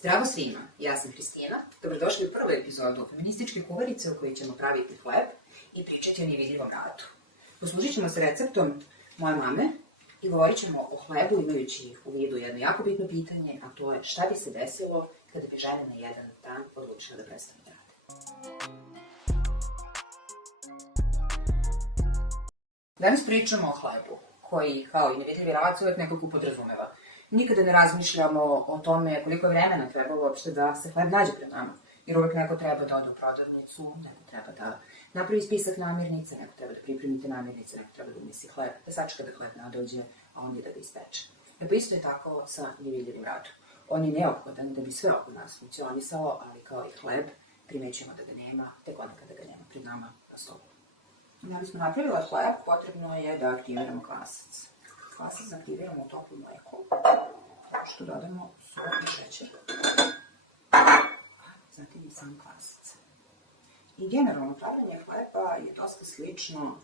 Zdravo svima, ja sam Hristina, dobrodošli u prvu epizodu feminističke kuvarice u kojoj ćemo praviti hleb i pričati o nevidljivom radu. Poslužit ćemo se receptom moje mame i govorit ćemo o hlebu imajući u vidu jedno jako bitno pitanje, a to je šta bi se desilo kada bi žene na jedan dan odlučile da prestane da rade. Danas pričamo o hlebu, koji, kao i nevidljivi rad, se uvek nekako podrazumeva. Nikada ne razmišljamo o tome koliko je vremena treba uopšte da se hleb nađe pred nama. Jer uvek neko treba da ode u prodavnicu, neko treba da napravi spisak namirnica, neko treba da pripremite namirnice, neko treba da unesi hleb, da sačeka da hleb nadođe, a onda da ga ispeče. Pa isto je tako sa nevidljivim radom. On je neophodan da bi sve oko nas funkcionisalo, ali kao i hleb, primećujemo da ga nema, tek onda kada ga nema pred nama na stolu. Da bismo napravila hleb, potrebno je da aktiviramo kvasac. Kvasac aktiviramo u toplu mleku, tako što dodamo sol i šećer, zatim i sam kvasac. I generalno pravljanje hleba je dosta slično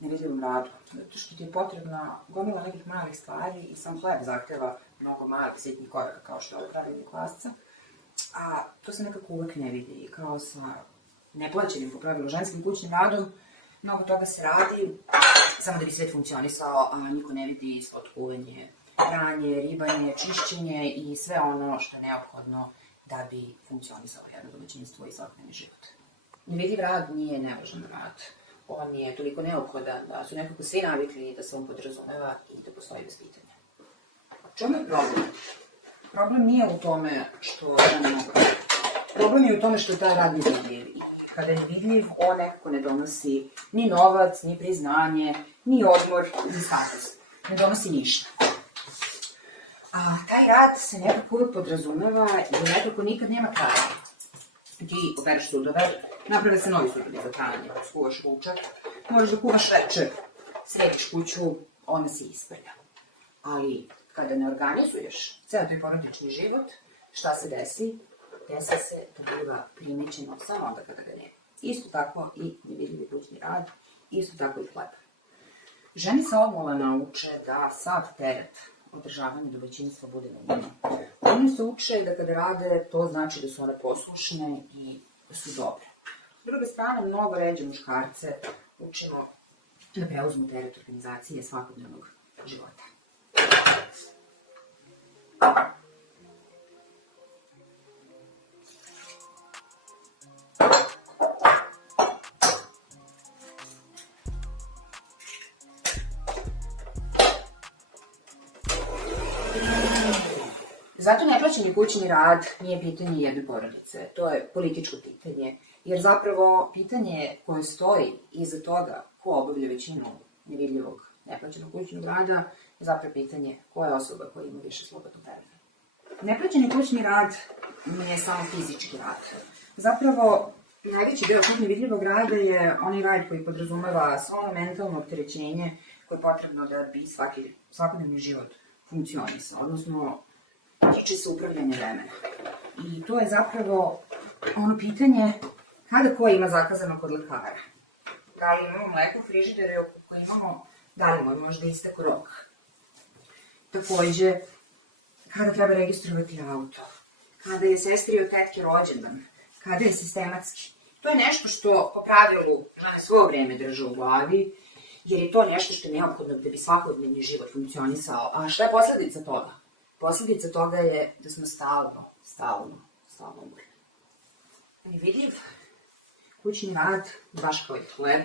nevidljivom radu, zato što ti je potrebna gomila nekih malih stvari i sam hleb zahteva mnogo malih sitnih koraka, kao što je pravljanje kvasca, a to se nekako uvek ne vidi, kao sa neplaćenim po pravilu ženskim kućnim radom. Mnogo toga se radi, samo da bi svet funkcionisao, a niko ne vidi slatkuvenje, pranje, ribanje, čišćenje i sve ono što je neophodno da bi funkcionisalo jedno domaćinstvo i svakodnevni život. Nevidljiv rad nije nevažan rad. On je toliko neophodan da su nekako svi navikli da se on podrazumeva i da postoji bez pitanja. Čemu je problem? Problem nije u tome što žene mogu raditi. Problem je u tome što taj rad nije vidljiv. Kada je vidljiv, on nekako ne donosi ni novac, ni priznanje, ni odmor, ni status. Ne donosi ništa. A taj rad se nekako uvek podrazumeva i nekako nikad nema kraja. Ti opereš sudove, naprave se novi sudovi za pranje, skuvaš ručak, možeš da kuvaš večer, središ kuću, ona se isprlja. Ali kada ne organizuješ ceo tvoj porodični život, šta se desi? Desi se da biva primećeno samo onda kada ga nema. Isto tako i nevidljivi kućni rad, isto tako i hleb. Žene sa odmola nauče da sav teret održavanja domaćinstva bude na njima. One se uče da kada rade, to znači da su one poslušne i da su dobre. S druge strane, mnogo ređe muškarce učimo da preuzmu teret organizacije svakodnevnog života. Zato neplaćeni kućni rad nije pitanje jedne porodice, to je političko pitanje, jer zapravo pitanje koje stoji iza toga ko obavlja većinu nevidljivog neplaćenog kućnog rada je zapravo pitanje koja je osoba koja ima više slobodnog vremena. Neplaćeni kućni rad nije samo fizički rad. Zapravo, najveći deo tog nevidljivog rada je onaj rad koji podrazumeva svo ono mentalno opterećenje koje je potrebno da bi svakodnevni život funkcionisao, odnosno tiče se upravljanja vremena. I to je zapravo ono pitanje kada ko ima zakazano kod lekara. Da li imamo mleko u frižideru ako imamo, da li mu je možda istek rok. Takođe, kada treba registrovati auto, kada je sestri od tetke rođendan, kada je sistematski. To je nešto što po pravilu žene svo vreme drže u glavi, jer je to nešto što je neophodno da bi svakodnevni život funkcionisao. A šta je posledica toga? Posledica toga je da smo stalno umorni. Nevidljiv kućni rad, baš kao i hleb,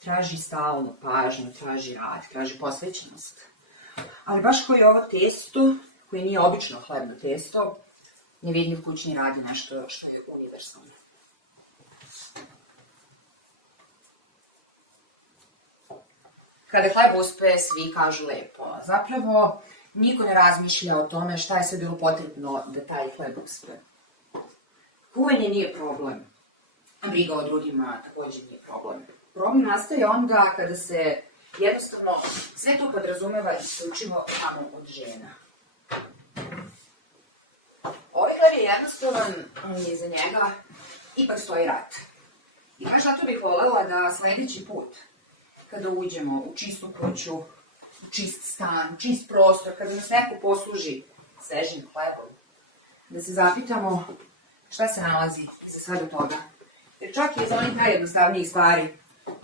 traži stalnu pažnju, traži rad, traži posvećenost. Ali baš kao i ovo testo, koje nije obično hlebno testo, nevidljiv kućni rad je nešto što je univerzalno. Kada hleb uspe, svi kažu lepo. Zapravo, niko ne razmišlja o tome šta je sve bilo potrebno da taj hleb uspe. Kuvanje nije problem, a briga o drugima takođe nije problem. Problem nastaje onda kada se jednostavno sve to podrazumeva isključivo samo od žena. Ovaj hleb je jednostavan, ali iza njega ipak stoji rat. I baš zato bih volela da sledeći put, kada uđemo u čistu kuću, u čist stan, čist prostor, kada nas neko posluži svežim hlebom, da se zapitamo šta se nalazi iza svega toga. Jer čak i za onih najjednostavnijih stvari,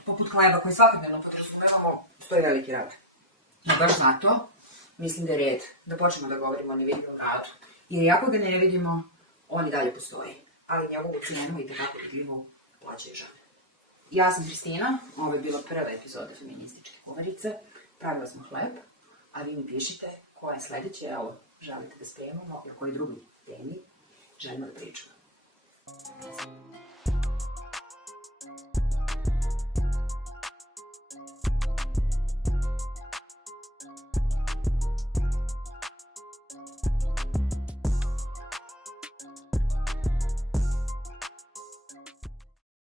poput hleba koji svakodnevno podrazumevamo, stoji veliki rad. I baš zato mislim da je red da počnemo da govorimo o nevidljivom radu. Jer iako ga ne vidimo, on i dalje postoji. Ali njegovu cijenu i takako vidljivo plaćaju žene. Ja sam Hristina, ovo je bila prva epizoda Feminističke kumarice. Pravila smo hleb, a vi mi pišite koja je sledeća, evo, želite da spremamo i o kojoj drugoj temi želimo da pričamo.